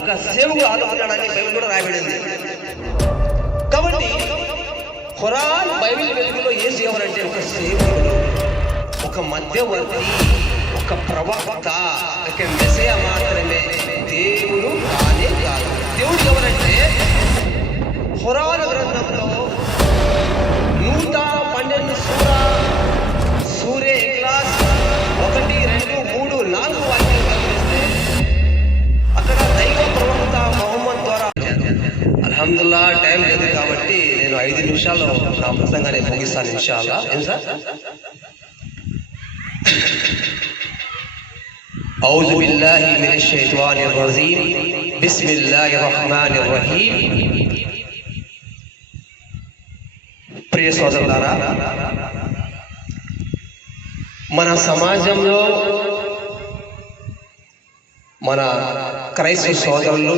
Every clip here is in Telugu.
ఒక సేవకుడు ఆదుకున్నాడని బైబిల్ కూడా రాయబడింది. కాబట్టి ఖురాన్ బైబిల్ వెలుగులో యేసు ఎవరంటే ఒక సేవకుడు, ఒక మధ్యవర్తి, ఒక ప్రవక్త, ఒక మెస్సీయ మాత్రమే, దేవుడు కానే కాదు. దేవుడు ఎవరంటే ఖురాన్ గ్రంథంలో 112 సూరే ఇఖ్లాస్ 1, 2, 3, 4 వాక్యాలు గమనిస్తే అక్కడ దైవ ప్రవక్త మొహమ్మద్ ద్వారా అల్హమ్దుల్లా టైం లేదు కాబట్టి నేను 5 నిమిషాల్లో నా ప్రసంగాన్ని ముగిస్తాను ఇన్షాల్లా. ఏం సార్? ఔజు బిల్లాహి మినష్ షైతానిర్ రజీమ్ బిస్మిల్లాహిర్ రహ్మానిర్ రహీమ్. ప్రియ సోదరులారా, మన సమాజంలో మన క్రైస్తవ సోదరులు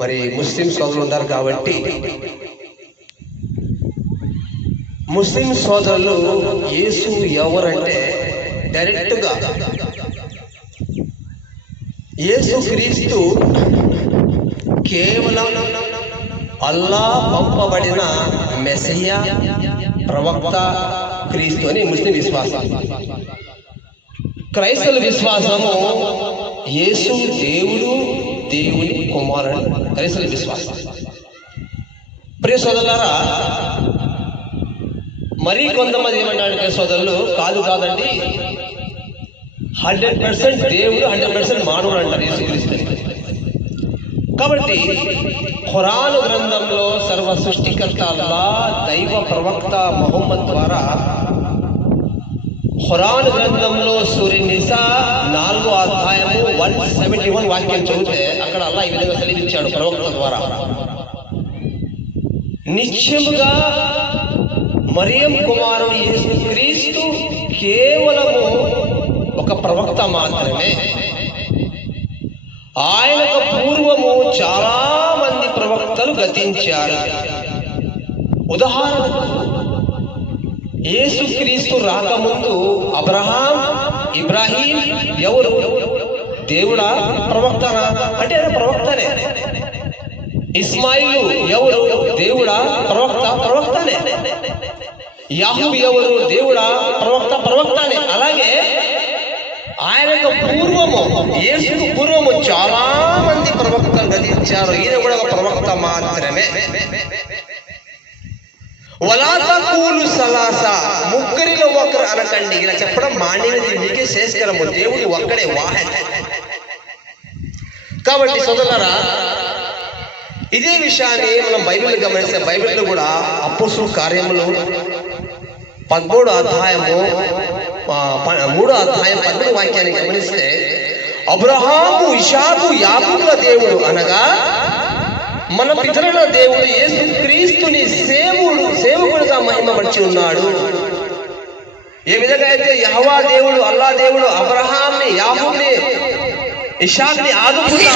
మరి ముస్లిం సోదరులు ఉన్నారు కాబట్టి ముస్లిం సోదరులు యేసు ఎవరంటే డైరెక్ట్గా యేసు క్రీస్తు కేవలం అల్లా పంపబడిన మెస్సియా, ప్రవక్త, క్రీస్తు అని ముస్లిం విశ్వాసం. క్రైస్తవుల విశ్వాసము యేసు దేవుడు, దేవుని కుమారుడు. క్రైస్తవుల విశ్వాసం. ప్రియ సోదరులారా, మరీ కొంతమంది ఏమంటారు సోదరులు, కాదండి 100% దేవుడు 100% మానవుడు అంటారు యేసుక్రీస్తు. కాబట్టి ఖురాన్ గ్రంథంలో సర్వ సృష్టికర్త అల్లా దైవ ప్రవక్త మొహమ్మద్ ద్వారా ఖురాన్ గ్రంథంలో సూర నిసా 4వ అధ్యాయము 171 వాక్యం చదివితే అక్కడ అల్లా ఈ విధంగా సెలవిచ్చాడు ప్రవక్త ద్వారా, నిశ్చయముగా మరియం కుమారుడు యేసుక్రీస్తు కేవలము ఒక ప్రవక్త మాత్రమే. ఆయనకు పూర్వము చాలా మంది ప్రవక్తలు గతించారు. ఉదాహరణకు యేసుక్రీస్తు రాకముందు అబ్రహాం, ఇబ్రాహీం ఎవరు? దేవుడా? ప్రవక్తనా? అంటే ఆయన ప్రవక్తనే. ఇస్మాయిలు ఎవరు? దేవుడా? ప్రవక్తనే. యాహూబు ఎవరు? దేవుడా? ప్రవక్తనే. అలాగే ఆయనకు పూర్వము, యేసుకు పూర్వము చాలా మంది ప్రవక్తలు గతించారు. ఈయన కూడా ఒక ప్రవక్త మాత్రమే. వలా తఖూలు సలాసా, ముగ్గురిలో ఒకరు అనకండి. ఇలా చెప్పడం మానేది మీకే శ్రేష్కరము. దేవుడు ఒక్కడే, వాహిద్. కాబట్టి సోదరులారా, ఇదే విషయాన్ని మనం బైబిల్ గమనిస్తే బైబిల్లో కూడా అపోస్తలుల కార్యములు 13వ అధ్యాయము 3వ అధ్యాయం 13వ వాక్యాన్ని గమనిస్తే అబ్రహాము, ఇషాకు, యాకోబుల దేవుడు అనగా మన పితరుల దేవుడు యేసుక్రీస్తుని సేవకుడిగా మహిమపరిచి ఉన్నాడు. ఏ విధంగా అయితే యెహోవా దేవుడు, అల్లా దేవుడు అబ్రహాంని, యాకోబుని, ఇషాక్ని ఆదుకున్నాడు,